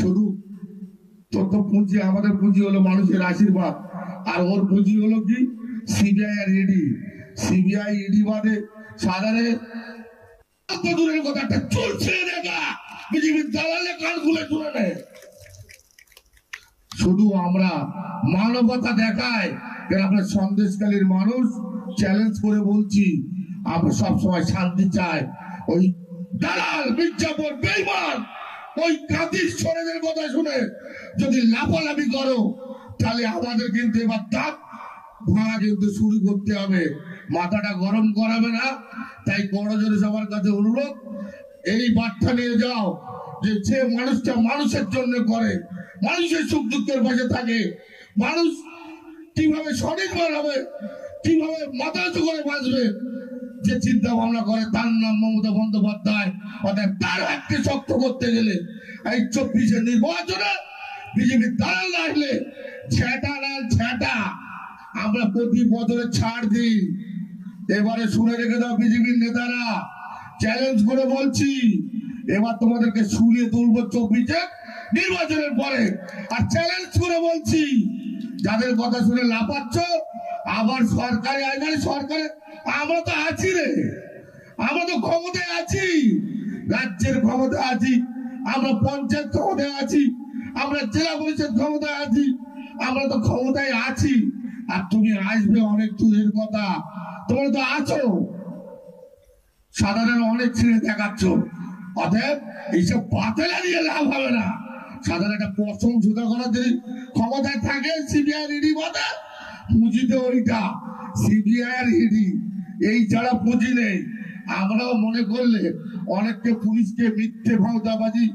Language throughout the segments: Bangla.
শুধু তোর তো পুঁজি, আমাদের পুঁজি হলো মানুষের আশীর্বাদ, আর ওর পুঁজি হলো কি CBI R E D. CBI ED বাদে সাধারণে দূরের কথা একটা চলছে দেখা বিজেপির দালালে কান খুলে শুনে নেয়। শুধু আমরা মানবতা দেখায়, আমরা সন্দেশকালীর মানুষ চ্যালেঞ্জ করে বলছি আমরা সবসময় শান্তি চাই। ওই দালাল মির্জাপুর বেঈমান ওই কাদির ছোড়েদের কথা শুনে যদি লাফালাফি করো তাহলে আমাদের কিন্তু এবার দাঁত ভাঙা কিন্তু শুরু করতে হবে। মাথাটা গরম করাবে না। তাই করজোরে সবার কাছে অনুরোধ, এই বার্তা নিয়ে যাও যে যে মানুষটা মানুষের জন্য করে, মানুষের সুখ দুঃখের পাশে থাকে, মানুষ কিভাবে স্বনির্ভর হবে, কিভাবে মাথা উঁচু করে বাঁচবে, যে চিন্তা ভাবনা করে, তার নাম মমতা বন্দ্যোপাধ্যায়। অর্থাৎ তার হাতকে শক্ত করতে গেলে এই 24-এর নির্বাচনে বিজেপির দালাল না আসলে ছেটা না ছেটা আমরা প্রতি বছরে ছাড় দিই। এবারে শুনে রেখে দাও বিজেপির নেতারা, চ্যালেঞ্জ করে বলছি এবার তোমাদেরকে শুনে তুলবো 24-এর নির্বাচনের পরে। আর চ্যালেঞ্জ করে বলছি যাদের কথা শুনে লাফাচ্ছ আবার সরকারে আসবে, সরকারে আমরা তো আছি রে, আমরা তো ক্ষমতায় আছি, রাজ্যের ক্ষমতায় আছি, আমরা পঞ্চায়েত ক্ষমতায় আছি, আমরা জেলা পরিষদ ক্ষমতায় আছি, আমরা তো ক্ষমতায় আছি। আর তুমি আসবে অনেক দূরের কথা, তোমরা তো আছো, সাধারণ অনেক ছেড়ে দেখাচ্ছ। অতএব এইসব বাতেলা নিয়ে লাভ হবে না। সাধারণ একটা প্রশংসা করার যদি ক্ষমতায় থাকে সিবিআই ইডি বাদে পুঁজিতে ওইটা সিবিআই আর ইডি, এই ছাড়া পুঁজি নেই। আমরাও মনে করলে অনেককে পুলিশকে মিথ্যে ভাওতাবাজি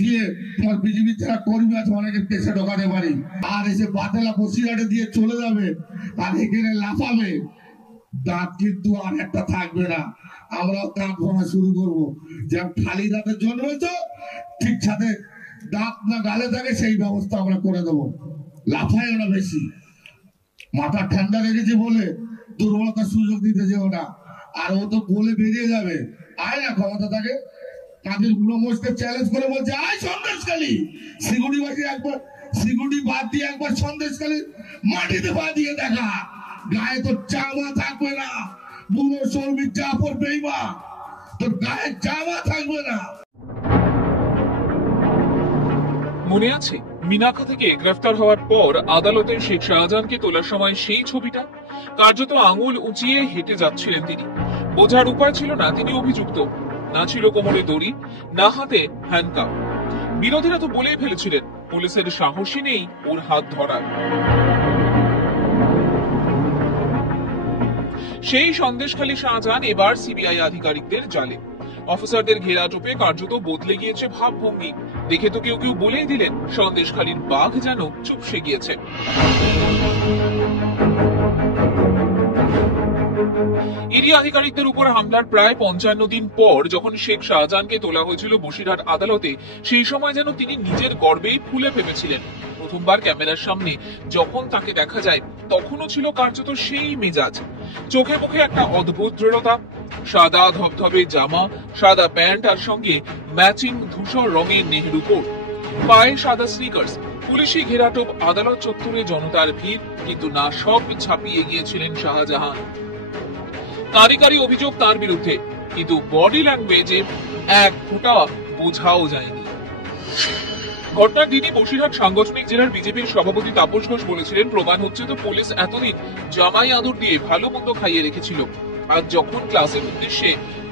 দিয়ে তোমার বিজেপি যারা কর্মী আছে অনেকের পেশে ঢোকাতে পারি। আর এসে বাতেলা বসিরহাটে দিয়ে চলে যাবে আর এখানে লাফাবে, দাঁত কিন্তু আর একটা থাকবে না। আমরাও দাঁত ভাঙা শুরু করবো। যেমন খালি দাঁতের জন্মেছ ঠিক সাথে দাঁত না গালে থাকে সেই ব্যবস্থা আমরা করে দেবো। লাফায় না বেশি, মাথা ঠান্ডা রেখেছে বলে দুর্বলতার সুযোগ দিতে যেও না। আর ও তো বলে বেরিয়ে যাবে, আয় না ক্ষমতা থাকে কাদের বুড়ো মোষকে চ্যালেঞ্জ করে বলছে আয় সন্দেশখালী সিগুড়িবাসী একবার সিগুড়ি বাদ দিয়ে একবার সন্দেশখালী মাটিতে পা দিয়ে দেখা, গায়ে তো জামা থাকবে না। বুড়ো শ্রমিক জাফর বেঈমান তোর গায়ে জামা থাকবে না। মনে আছে মিনাখা থেকে গ্রেফতার হওয়ার পর আদালতে শেখ শাহজাহানকে তোলার সময় সেই ছবিটা? কার্যত আঙুল উঁচিয়ে হেঁটে যাচ্ছিলেন তিনি। বোঝার উপায় ছিল না তিনি অভিযুক্ত, না ছিল কোমরে দড়ি, না হাতে হ্যান্ডকাফ। বিরোধীরা তো বলেই ফেলেছিলেন পুলিশের সাহসী নেই ওর হাত ধরার। সেই সন্দেশখালী শাহজাহান এবার সিবিআই আধিকারিকদের জালে। অফিসারদের ঘেরাটোপে কার্যত বদলে গিয়েছে ভাবভঙ্গি। দেখে তো কেউ কেউ বলেই দিলেন সন্দেশখালীর বাঘ যেন চুপসে গিয়েছে। ইডি আধিকারিকদের উপর হামলার প্রায় 55 দিন পর যখন শেখ শাহজাহানকে তোলা হয়েছিল বসিরহাট আদালতে, সেই সময় যেন তিনি নিজের গর্বেই ফুলে ফেপেছিলেন। প্রথমবার ক্যামেরার সামনে যখন তাকে দেখা যায় তখনও ছিল কার্যত সেই মেজাজ। চোখে মুখে একটা অদ্ভুত দৃঢ়তা, সাদা ধবধবে জামা, সাদা প্যান্ট আর সঙ্গে ম্যাচিং ধূসর রঙের নেহরু কোট, পায়ে সাদা স্নিকার্স। পুলিশি ঘেরাটোপ, আদালত চত্বরে জনতার ভিড়, কিন্তু না সব ছাপিয়ে গিয়েছিলেন শাহজাহান। কারিগরি অভিযোগ তার বিরুদ্ধে, কিন্তু বডি ল্যাঙ্গুয়েজে এক ফোঁটা বোঝাও যায়নি। ঘটনার দিনই বসিরহাট সাংগঠনিক জেলার বিজেপির সভাপতি তাপস ঘোষ বলেছিলেন প্রমাণ হচ্ছে তো পুলিশ এতদিন জামাই আদর দিয়ে ভালো মন্দ খাইয়ে রেখেছিল, আর যখন ক্লাসের উদ্দেশ্যে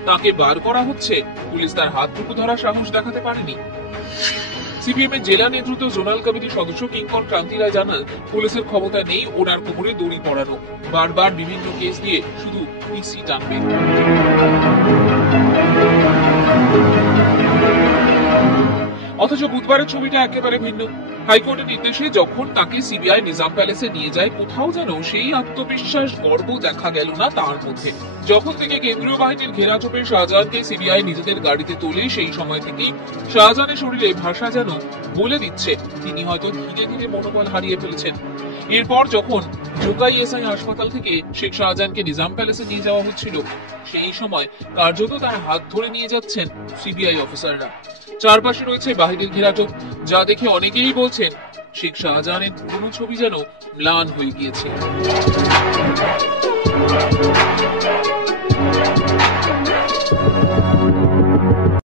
তাকে বার করা হচ্ছে পুলিশ তার হাতটুকু ধরা সাহস দেখাতে পারেনি। সিপিএম এর জেলা নেতৃত্ব জোনাল কমিটির সদস্য কিঙ্কর ক্রান্তি রায় জানান পুলিশের ক্ষমতা নেই ওনার কোমরে দড়ি পড়ানো, বারবার বিভিন্ন কেস দিয়ে শুধু পিসি টানবে। অথচ বুধবারের ছবিটা একেবারে ভিন্ন। হাইকোর্টের নির্দেশে যখন তাকে সিবিআই নিজাম প্যালেসে নিয়ে যায়, কোথাও যেন সেই আত্মবিশ্বাস গর্ব দেখা গেল না তার মধ্যে। যখন থেকে কেন্দ্রীয় বাহিনীর ঘেরাটোপে শাহজাহানকে সিবিআই নিজেদের গাড়িতে তোলে, সেই সময় থেকেই শাহজাহানের শরীরে ভাষা যেন বলে দিচ্ছে তিনি হয়তো ধীরে ধীরে মনোবল হারিয়ে ফেলেছেন। এরপর যখন জোকাই এসআই হাসপাতাল থেকে শেখ শাহজাহানকে নিজাম প্যালেসে নিয়ে যাওয়া হচ্ছিল, সেই সময় কার্যত তার হাত ধরে নিয়ে যাচ্ছেন সিবিআই অফিসাররা। চারপাশে রয়েছে বাহিনীর ঘেরাটোপ, যা দেখে অনেকেই বলছেন শেখ শাহজাহানের পুরনো ছবি যেন ম্লান হয়ে গিয়েছে।